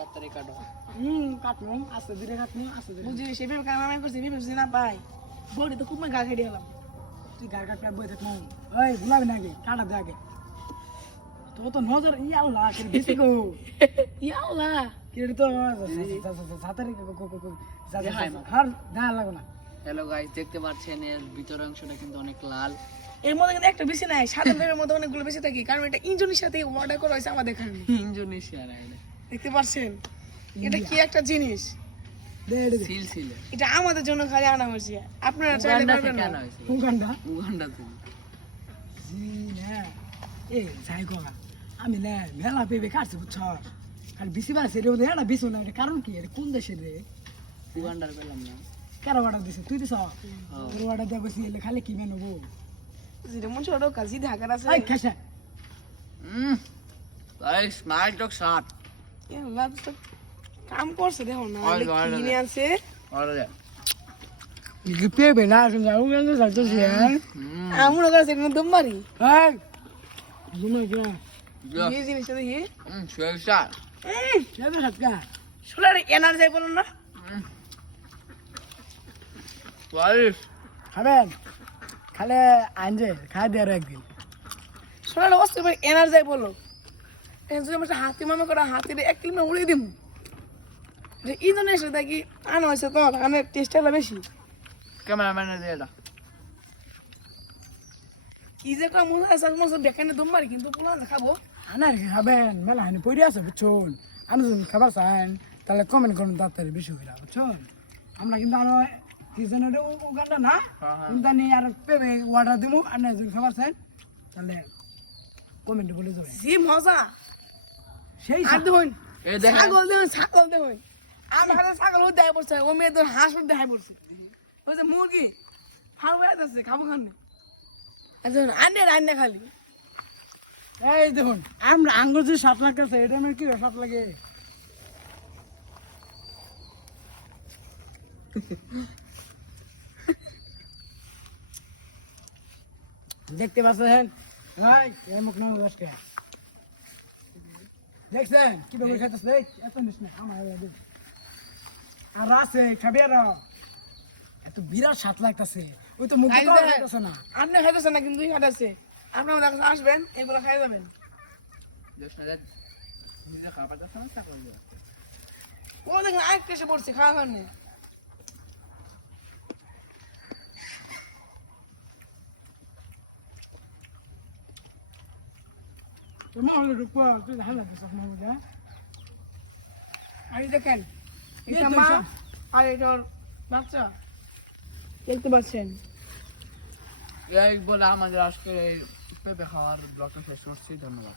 তাড়াতাড়ি কাটো। কাটনো আস্তে ধীরে কাটনো আস্তে ধীরে বুঝি সেভাবে কামাই করছি ভেবেছি না ভাই বড়ি তো খুব গা খেয়ে গেলাম তুই গার কাটতে বই থাকবো ওই গুলাবি না আগে কাটা দে আগে তো তো নজর ইয়াল্লাহ কি বেশি গো ইয়াল্লা কি তো সাতারি হার দা লাগো না হ্যালো গাইস, দেখতে পাচ্ছেন এর ভিতরের অংশটা কিন্তু অনেক লাল। এর মধ্যে কিন্তু একটা বেশি নাই সাদা লেবের মধ্যে অনেকগুলো বেশি থাকে কারণ এটা ইঞ্জিনের সাথে অর্ডার করা হয়েছে আমাদের এখানে ইন্দোনেশিয়ার আইলে দেখতে পাচ্ছেন এটা কি একটা জিনিস দে দে সিলসিলা এটা আমাদের জন্য খালি আনা হয়েছে আপনারা চাইলে উগান্ডা পারবেন থেকে না আনা হয়েছে। উগান্ডা উগান্ডা থেকে। জি না এ যাই গো আমি না মেলা পেবে কাটছি বুঝছ খালি বেশি বার সেরে ওদের না বেশি না কারণ কি এটা কোন দেশের রে উগান্ডার পেলাম না। কারা অর্ডার দিছে তুই দিছ ওর অর্ডার দেব বসি এলে খালি কি মেনবো যেটা মন ছোট কাজী ঢাকার আছে এই খাসা ভাই স্মাইল টক শট। ইয়াল্লা তো কাম করছে দেখো না ওই, ওই, ওই। কিনে আনছে ওরে কি পেবে না শুন যাও কেন যাইতো সে আমরা কাছে কিন্তু দম মারি এই ঘুমে গেল এই জিনিসটা দেখি সুয়েশা। যাবে হাতকা সোলার এনার্জি বলো না ভাই খাবেন খালে আনজে খাই দিয়ে আর একদিন সোলার অস্ত্র এনার্জি বলো যদি আমরা হাতি মামা করে হাতির 1 কিলোমিটার উড়িয়ে দিব যে ইন্দোনেশিয়া দেখি আনা হয়েছে তো আনের টেস্টটা বেশি ক্যামেরাম্যানে দিয়ে এটা। কি যে কাম মজা আছে মজা দেখানে দম মারি কিন্তু পোলা খাবো আনার কি খাবেন মেলা হানি পড়ে আছে বুঝছুন আমি যদি খাবার চান তাহলে কমেন্ট করুন তাড়াতাড়ি বেশি হইরা বুঝছুন আমরা কিন্তু আরো সিজনের উগান্ডা না কিন্তু আমি আর পেবে অর্ডার দিব আর না যদি খাবার চান তাহলে কমেন্টে বলে দেবেন যে মজা সেই আর দেখুন এই দেখেন ছাগল দেখুন আমার হাতে ছাগল ও দেখাই পড়ছে ও মেয়ে তোর হাঁস দেখাই পড়ছে ওই যে মুরগি ফাল হয়ে যাচ্ছে খাবো খানে দেখুন আন্ডে খালি এই দেখুন আমরা আঙ্গুর যে সাত লাগতেছে এটা আমার কি সাত লাগে দেখতে পাচ্ছেন এই মুখ নাম রসকে দেখছেন কিভাবে খাইতেছে এত নিস না আমার আর আছে খাবি আর এত বিরাট সাত লাগতেছে ওই তো মুখ লাগতেছে না আপনি খাইতেছেন না কিন্তু খাইতেছে আপনি আমাদের কাছে আসবেন এগুলো খাই যাবেন নিজে খাবার দাও না চাকরি দিয়ে। ও দেখুন আরেক এসে পড়ছে খাওয়া খাওয়ার তোমার হলো রূপা তুই ধান লাগতেছ আমার বুঝা আর এই দেখেন এটা এই তো মা সব। আর এটার বাচ্চা দেখতে পাচ্ছেন এই বলে আমাদের আজকে পেঁপে খাওয়ার ব্লগটা শেষ করছি। ধন্যবাদ।